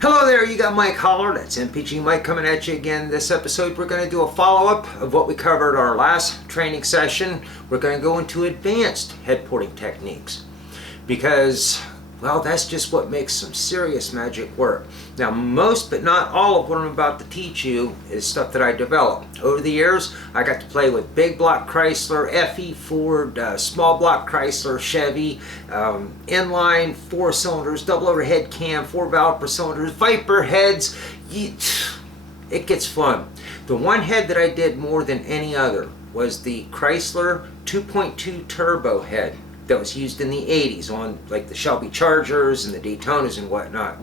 Hello there, you got Mike Holler. That's MPG Mike coming at you again. This episode we're going to do a follow-up of what we covered our last training session. We're going to go into advanced head porting techniques because, well, that's just what makes some serious magic work. Now, most but not all of what I'm about to teach you is stuff that I developed. Over the years, I got to play with big block Chrysler, FE Ford, small block Chrysler, Chevy, inline 4 cylinders, double overhead cam, 4 valve per cylinders, Viper heads. It gets fun. The one head that I did more than any other was the Chrysler 2.2 turbo head that was used in the 80s on like the Shelby Chargers and the Daytonas and whatnot.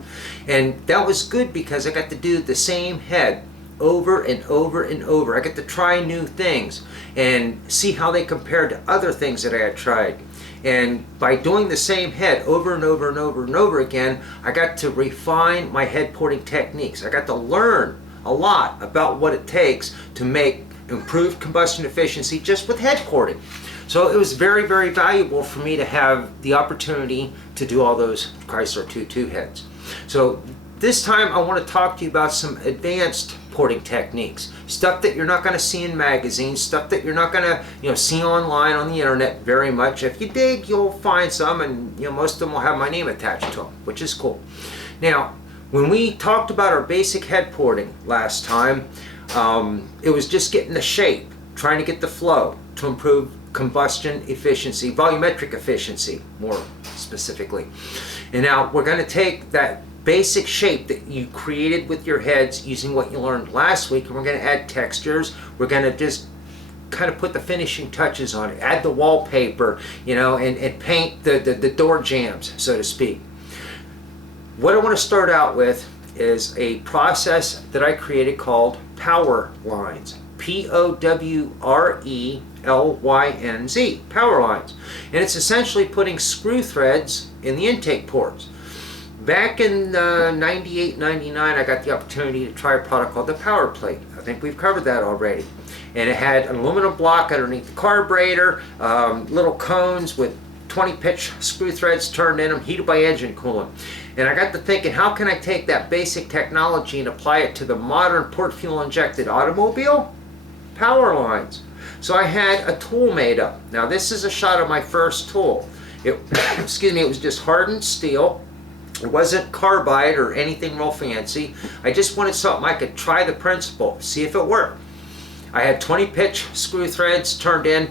And that was good because I got to do the same head over and over and over. I got to try new things and see how they compared to other things that I had tried. And by doing the same head over and over and over and over again, I got to refine my head porting techniques. I got to learn a lot about what it takes to make improved combustion efficiency just with head porting. So it was very, very valuable for me to have the opportunity to do all those Chrysler 2.2 heads. So this time I want to talk to you about some advanced porting techniques. Stuff that you're not going to see in magazines, stuff that you're not going to see online on the internet very much. If you dig, you'll find some, and most of them will have my name attached to them, which is cool. Now, when we talked about our basic head porting last time, it was just getting the shape, trying to get the flow to improve combustion efficiency, volumetric efficiency more specifically. And now we're going to take that basic shape that you created with your heads using what you learned last week, and we're going to add textures. We're going to just kind of put the finishing touches on it, add the wallpaper, and paint the door jambs, so to speak. What I want to start out with is a process that I created called power lines. P-O-W-R-E-L-Y-N-Z, power lines. And it's essentially putting screw threads in the intake ports. Back in 98, 99, I got the opportunity to try a product called the Power Plate. I think we've covered that already. And it had an aluminum block underneath the carburetor, little cones with 20 pitch screw threads turned in them, heated by engine coolant. And I got to thinking, how can I take that basic technology and apply it to the modern port fuel injected automobile? Power lines. So I had a tool made up. Now this is a shot of my first tool. It was just hardened steel. It wasn't carbide or anything real fancy. I just wanted something I could try the principle, see if it worked. I had 20 pitch screw threads turned in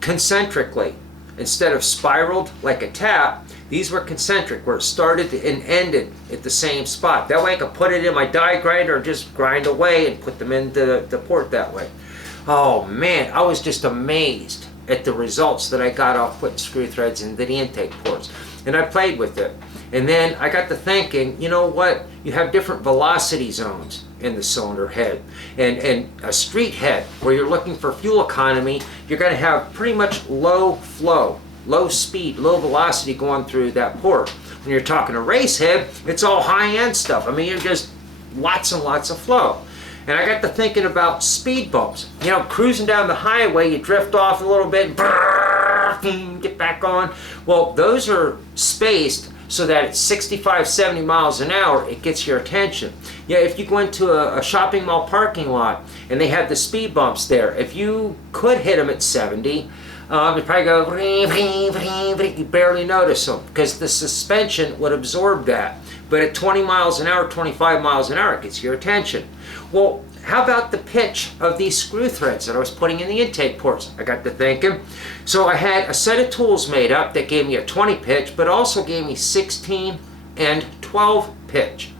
concentrically. Instead of spiraled like a tap, these were concentric, where it started and ended at the same spot. That way I could put it in my die grinder and just grind away and put them into the port that way. Oh man, I was just amazed at the results that I got off putting screw threads into the intake ports. And I played with it. And then I got to thinking, you know what? You have different velocity zones in the cylinder head. And a street head, where you're looking for fuel economy, you're going to have pretty much low flow, low speed, low velocity going through that port. When you're talking a race head, it's all high-end stuff. I mean, you're just lots and lots of flow. And I got to thinking about speed bumps. Cruising down the highway, you drift off a little bit, get back on. Well, those are spaced so that at 65, 70 miles an hour, it gets your attention. Yeah, if you go into a shopping mall parking lot and they have the speed bumps there, if you could hit them at 70, you probably go, you barely notice them because the suspension would absorb that. But at 20 miles an hour, 25 miles an hour, it gets your attention. Well, how about the pitch of these screw threads that I was putting in the intake ports? I got to thinking. So I had a set of tools made up that gave me a 20 pitch, but also gave me 16 and 12 pitch.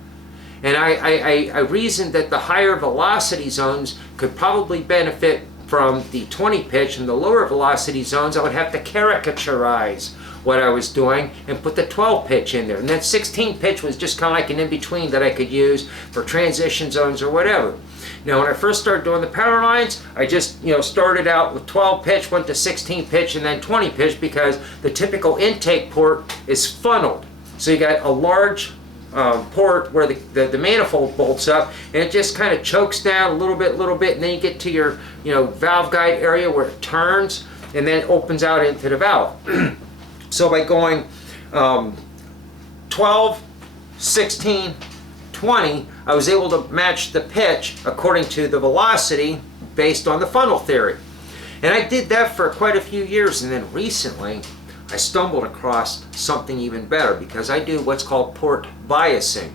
And I reasoned that the higher velocity zones could probably benefit from the 20 pitch, and the lower velocity zones I would have to caricaturize what I was doing and put the 12 pitch in there. And then 16 pitch was just kind of like an in-between that I could use for transition zones or whatever. Now when I first started doing the power lines, I just started out with 12 pitch, went to 16 pitch, and then 20 pitch because the typical intake port is funneled. So you got a large port where the manifold bolts up, and it just kind of chokes down a little bit, and then you get to your valve guide area where it turns, and then it opens out into the valve. So by going 12, 16, 20, I was able to match the pitch according to the velocity based on the funnel theory. And I did that for quite a few years, and then recently I stumbled across something even better, because I do what's called port biasing.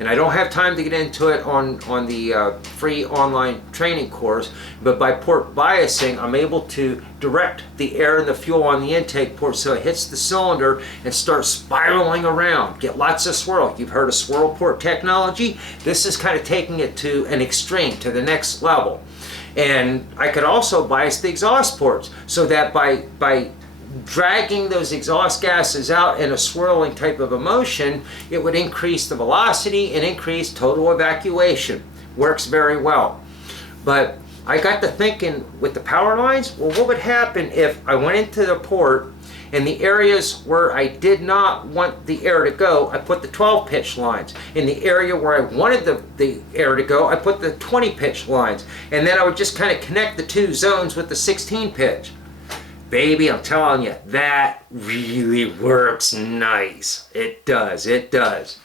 And I don't have time to get into it on the free online training course, but by port biasing, I'm able to direct the air and the fuel on the intake port so it hits the cylinder and starts spiraling around. Get lots of swirl. You've heard of swirl port technology? This is kind of taking it to an extreme, to the next level. And I could also bias the exhaust ports so that by dragging those exhaust gases out in a swirling type of a motion, it would increase the velocity and increase total evacuation. Works very well. But I got to thinking with the power lines, well, what would happen if I went into the port and the areas where I did not want the air to go, I put the 12 pitch lines. In the area where I wanted the air to go, I put the 20 pitch lines. And then I would just kind of connect the two zones with the 16 pitch. Baby, I'm telling you, that really works nice. It does, it does.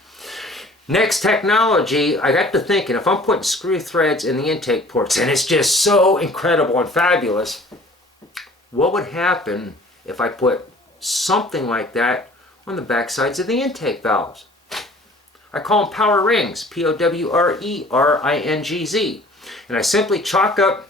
Next technology, I got to thinking, if I'm putting screw threads in the intake ports, and it's just so incredible and fabulous, what would happen if I put something like that on the back sides of the intake valves? I call them power rings, P-O-W-R-E-R-I-N-G-Z. And I simply chalk up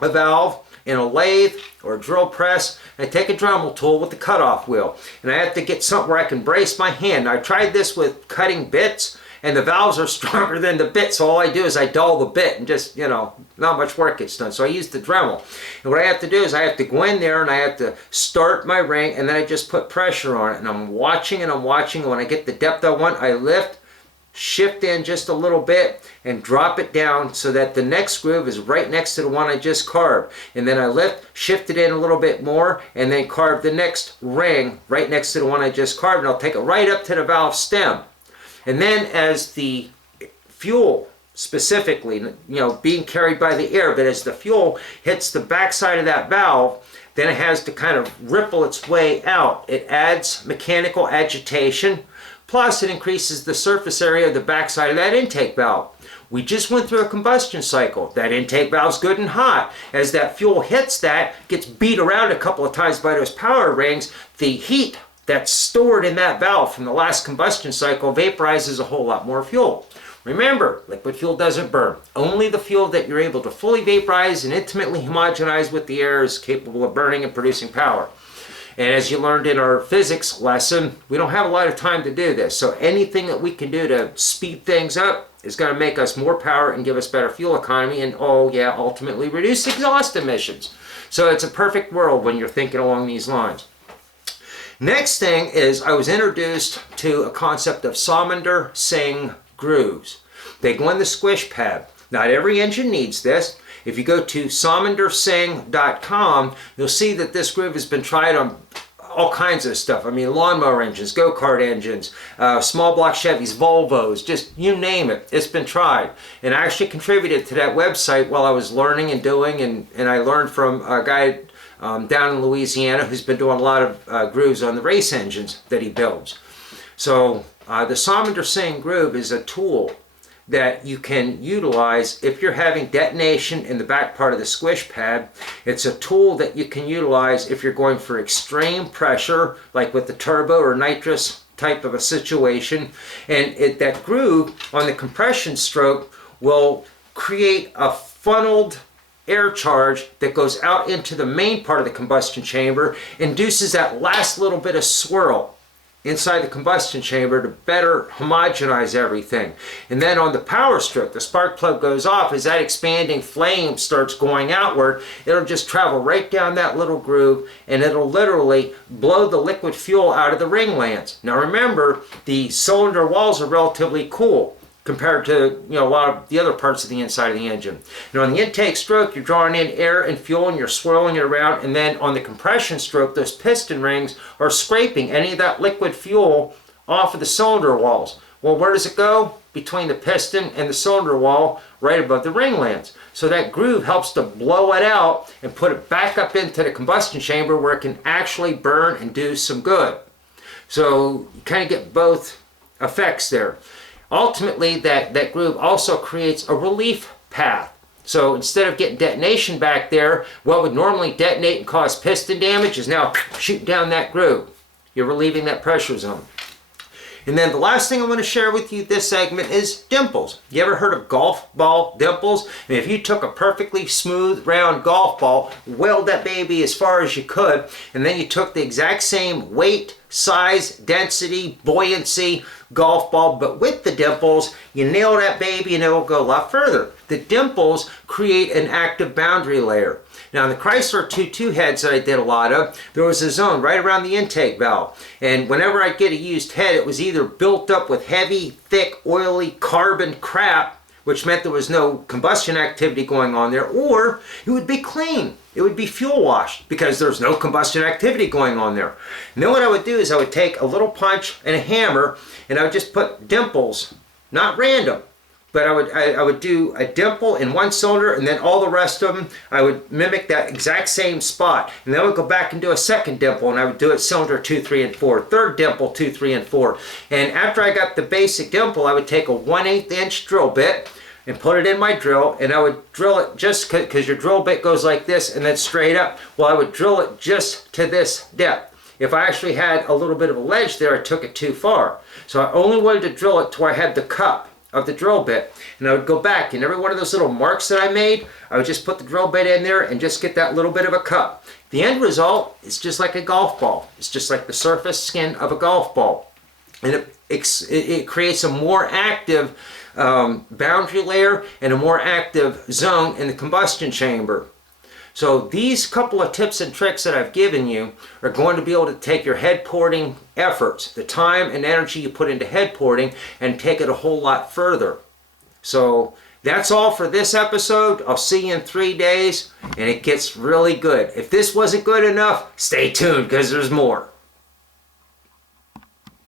a valve in a lathe or a drill press, and I take a Dremel tool with the cutoff wheel, and I have to get something where I can brace my hand. Now, I tried this with cutting bits, and the valves are stronger than the bit, so all I do is I dull the bit and just, not much work gets done. So I use the Dremel. And what I have to do is I have to go in there and I have to start my ring, and then I just put pressure on it, and I'm watching and I'm watching. And when I get the depth I want, I lift, shift in just a little bit, and drop it down so that the next groove is right next to the one I just carved. And then I lift, shift it in a little bit more, and then carve the next ring right next to the one I just carved, and I'll take it right up to the valve stem. And then as the fuel specifically, being carried by the air, but as the fuel hits the backside of that valve, then it has to kind of ripple its way out. It adds mechanical agitation, plus it increases the surface area of the backside of that intake valve. We just went through a combustion cycle. That intake valve's good and hot. As that fuel hits that, gets beat around a couple of times by those power rings, the heat that's stored in that valve from the last combustion cycle vaporizes a whole lot more fuel. Remember, liquid fuel doesn't burn. Only the fuel that you're able to fully vaporize and intimately homogenize with the air is capable of burning and producing power. And as you learned in our physics lesson, we don't have a lot of time to do this. So anything that we can do to speed things up is going to make us more power and give us better fuel economy, and ultimately reduce exhaust emissions. So it's a perfect world when you're thinking along these lines. Next thing is I was introduced to a concept of Samander-Singh grooves. They go in the squish pad. Not every engine needs this. If you go to samandersingh.com, you'll see that this groove has been tried on all kinds of stuff. I mean, lawnmower engines, go-kart engines, small block Chevys, Volvos, just you name it. It's been tried. And I actually contributed to that website while I was learning and doing, and I learned from a guy down in Louisiana who's been doing a lot of grooves on the race engines that he builds. So the Samander-Singh groove is a tool that you can utilize if you're having detonation in the back part of the squish pad. It's a tool that you can utilize if you're going for extreme pressure, like with the turbo or nitrous type of a situation. And that groove on the compression stroke will create a funneled air charge that goes out into the main part of the combustion chamber, induces that last little bit of swirl inside the combustion chamber to better homogenize everything. And then on the power stroke, the spark plug goes off. As that expanding flame starts going outward, it'll just travel right down that little groove, and it'll literally blow the liquid fuel out of the ring lands. Now remember, the cylinder walls are relatively cool compared to a lot of the other parts of the inside of the engine. Now on the intake stroke, you're drawing in air and fuel and you're swirling it around, and then on the compression stroke, those piston rings are scraping any of that liquid fuel off of the cylinder walls. Well, where does it go? Between the piston and the cylinder wall, right above the ring lands. So that groove helps to blow it out and put it back up into the combustion chamber where it can actually burn and do some good. So you kind of get both effects there. ultimately that groove also creates a relief path. So instead of getting detonation back there, what would normally detonate and cause piston damage is now shooting down that groove. You're relieving that pressure zone. And then the last thing I want to share with you this segment is dimples. You ever heard of golf ball dimples? And if you took a perfectly smooth round golf ball, weld that baby as far as you could, and then you took the exact same weight, size, density, buoyancy golf ball, but with the dimples, you nail that baby and it will go a lot further. The dimples create an active boundary layer. Now in the Chrysler 2.2 heads that I did a lot of, there was a zone right around the intake valve. And whenever I'd get a used head, it was either built up with heavy, thick, oily carbon crap, which meant there was no combustion activity going on there, or it would be clean. It would be fuel washed because there's no combustion activity going on there. And then what I would do is I would take a little punch and a hammer and I would just put dimples, not random, but I would do a dimple in one cylinder, and then all the rest of them, I would mimic that exact same spot. And then I would go back and do a second dimple, and I would do it cylinder 2, 3, and 4. Third dimple, 2, 3, and 4. And after I got the basic dimple, I would take a 1/8 inch drill bit and put it in my drill, and I would drill it just because your drill bit goes like this and then straight up. Well, I would drill it just to this depth. If I actually had a little bit of a ledge there, I took it too far. So I only wanted to drill it to where I had the cup of the drill bit, and I would go back, and every one of those little marks that I made, I would just put the drill bit in there and just get that little bit of a cup. The end result is just like a golf ball. It's just like the surface skin of a golf ball, and it creates a more active boundary layer and a more active zone in the combustion chamber. So these couple of tips and tricks that I've given you are going to be able to take your head porting efforts, the time and energy you put into head porting, and take it a whole lot further. So that's all for this episode. I'll see you in 3 days, and it gets really good. If this wasn't good enough, stay tuned because there's more.